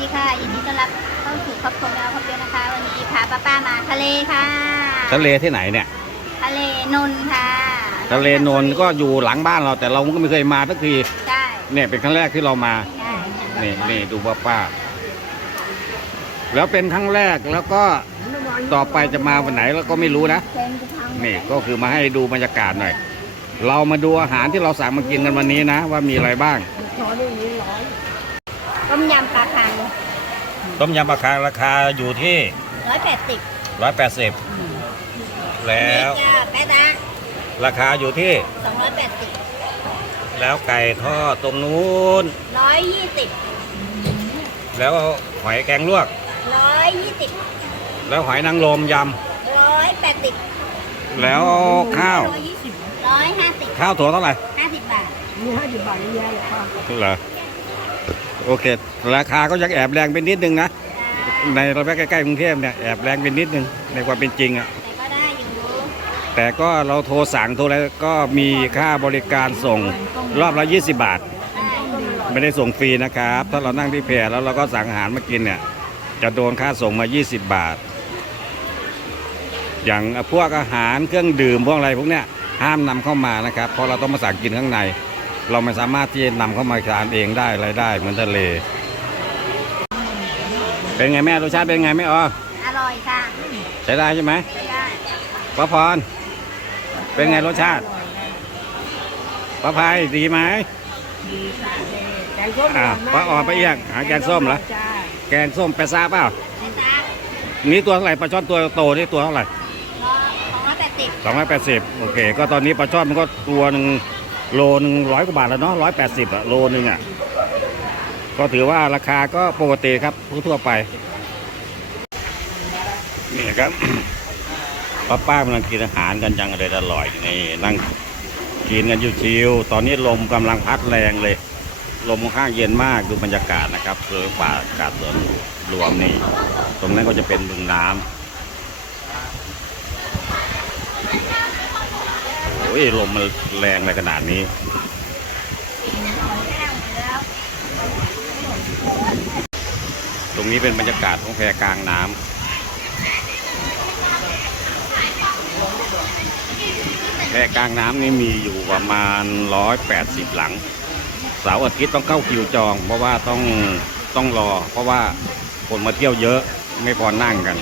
ดีค่ะยินดีต้อนรับเข้าสู่ครอบครัวแมวครอบครัวนะคะ วันนี้พาป้าป้ามาทะเลค่ะ ทะเลที่ไหนเนี่ย ทะเลนนท์ค่ะทะเลนนท์ก็อยู่หลังบ้านเราแต่เราก็ไม่เคยมาสักทีใช่เนี่ยเป็นครั้งแรกที่เรามาใช่นี่นี่ดูป้าป้า แล้วเป็นครั้งแรกแล้วก็ต่อไปจะมาวันไหนเราก็ไม่รู้นะนี่ก็คือมาให้ดูบรรยากาศหน่อย เรามาดูอาหารที่เราสั่งมากินกันวันนี้นะ ว่ามีอะไรบ้าง ต้มยำปลาคังต้มยำปลาคางราคาอยู่ที่ร้อยแปดสิบร้อยแปดสิบแล้วจ้าแป๊ะนะราคาอยู่ที่สองร้อยแปดสิบแล้วไก่ทอดตรงนู้นร้อยยี่สิบแล้วหอยแกงลวกร้อยยี่สิบแล้วหอยนางรมยร้อยแปดสิบำแล้วข้าวร้อยยี่สิบร้อยห้าสิบข้าวถั่วเท่าไหร่ห้าสิบบาทมีห้าสิบบาทเยอะแยะเลยค่ะเหรอ โอเค ราคาก็ยังแอบแรงไปนิดนึงนะจ้าในระแวกใกล้ๆกรุงเทพเนี่ยแอบแรงไปนิดนึงในความเป็นจริงอะแต่ก็ได้อยู่แต่ก็เราโทรสั่งโทรอะไรก็มีค่าบริการส่งรอบละ 20 บาทได้ไม่ได้ส่งฟรีนะครับ ถ้าเรานั่งที่แพแล้วเราก็สั่งอาหารมากินเนี่ย จะโดนค่าส่งมา 20 บาท อย่างพวกอาหารเครื่องดื่มพวกอะไรพวกเนี้ยห้ามนำเข้ามานะครับ เพราะเราต้องมาสั่งกินข้างใน เราไม่สามารถที่จะนำเข้ามาทานเองได้อะไรได้เหมือนทะเล เป็นไงแม่รสชาติเป็นไงแม่อ๋ออร่อยค่ะใช้ได้ใช่ไหมได้ป้าพรเป็นไงรสชาติป้าพายดีไหมดีค่ะแกงส้มอะป้าออกไปเอียงหาแกงส้มเหรอจ้าแกงส้มแปซ่าเปล่าแต่จ้านี่ตัวเท่าไหร่ปลาช่อนตัวโตนี่ตัวเท่าไหร่สองร้อยแปดสิบสองร้อยแปดสิบโอเค ก็ตอนนี้ปลาช่อนมันก็ตัวหนึ่ง โลหนึ่งร้อยกว่าบาทแล้วเนาะร้อยแปดสิบอะโลหนึ่งอะก็ถือว่าราคาก็ปกติครับทั่วไป นี่ครับป้าป้ากำลังกินอาหารกันจังเลยอร่อยนี่นั่งกินกันอยู่ชิวตอนนี้ลมกำลังพัดแรงเลย ลมค้างเย็นมากดูบรรยากาศนะครับเรือป่าอากาศสวนรวมนี่ตรงนั้นก็จะเป็นบึงน้ำ โอ้ยลมมันแรงอะไรขนาดนี้ ตรงนี้เป็นบรรยากาศของแพกลางน้ำแพกลางน้ำนี่มีอยู่ประมาณ 180 หลัง เสาร์อาทิตย์ต้องเข้าคิวจอง เพราะว่าต้องต้องรอ เพราะว่าคนมาเที่ยวเยอะไม่พอนั่งกัน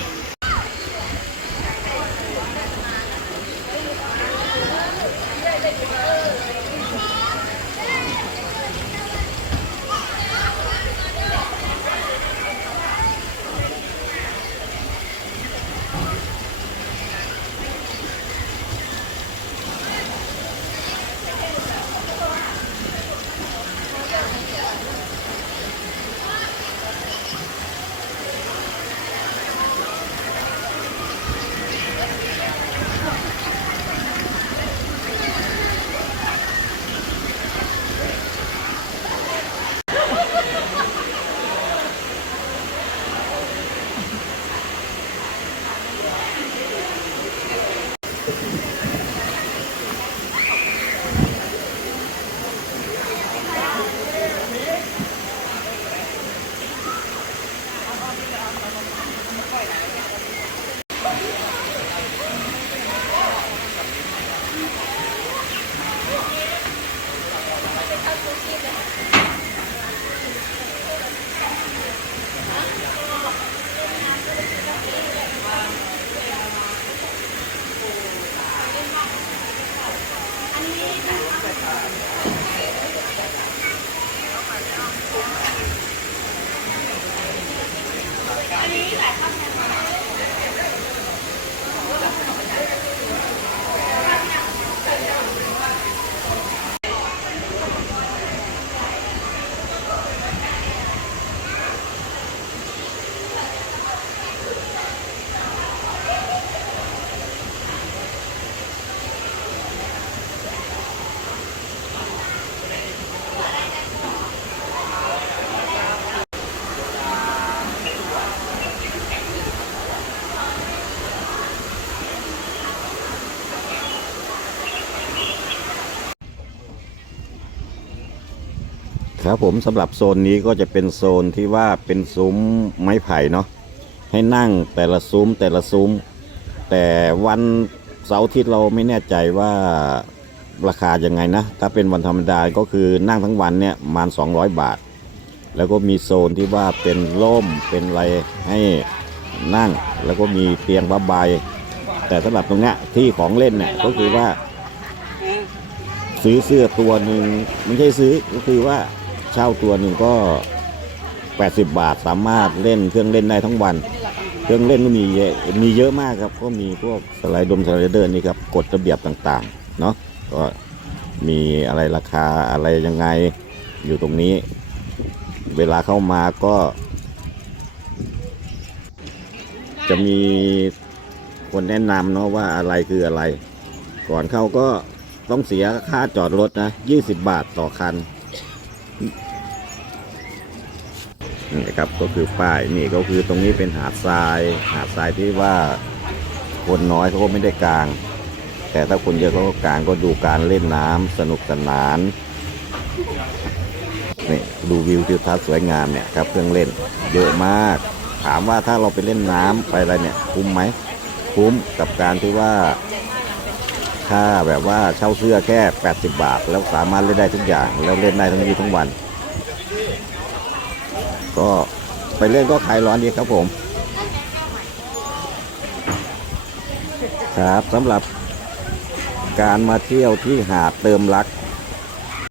给你一百块钱 ครับผมสำหรับโซนนี้ก็จะเป็นโซนที่ว่าเป็นซุ้มไม้ไผ่เนาะให้นั่งแต่ละซุ้มแต่ละซุ้ม แต่วันเสาร์อาทิตย์เราไม่แน่ใจว่าราคายังไงนะ ถ้าเป็นวันธรรมดาก็คือนั่งทั้งวันเนี่ยประมาณ 200 บาท แล้วก็มีโซนที่ว่าเป็นร่มเป็นอะไรให้นั่ง แล้วก็มีเตียงผ้าใบแต่สำหรับตรงเนี้ยที่ของเล่นเนี่ยก็คือว่า ซื้อเสื้อตัวหนึ่งไม่ใช่ซื้อก็คือว่า เช่าตัวหนึ่งก็ 80 บาทสามารถเล่นเครื่องเล่นได้ทั้งวัน เครื่องเล่นก็มีเยอะมีเยอะมากครับ ก็มีพวกสไลด์ดมสไลเดอร์นี่ครับกฎระเบียบต่างๆเนาะก็มีอะไรราคาอะไรยังไงอยู่ตรงนี้ เวลาเข้ามาก็ จะมีคนแนะนำเนาะว่าอะไรคืออะไร ก่อนเข้าก็ต้องเสียค่าจอดรถนะ 20 บาทต่อคัน นี่ครับก็คือป้ายนี่ก็คือตรงนี้เป็นหาดทราย หาดทรายที่ว่าคนน้อยเขาก็ไม่ได้กลาง แต่ถ้าคนเยอะเขาก็กลางก็ดูการเล่นน้ำสนุกสนานนี่ดูวิวทิวทัศน์สวยงามเนี่ยครับเครื่องเล่นเยอะมาก ถามว่าถ้าเราไปเล่นน้ำไปอะไรเนี่ยคุ้มไหมคุ้มกับการที่ว่าค่าแบบว่าเช่าเสื้อแค่ 80 บาท แล้วสามารถเล่นได้ทุกอย่าง แล้วเล่นได้ทั้งวี่ทั้งวัน ก็ไปเล่นก็คลายร้อนดีครับผม ครับสำหรับการมาเที่ยวที่หาดเติมรัก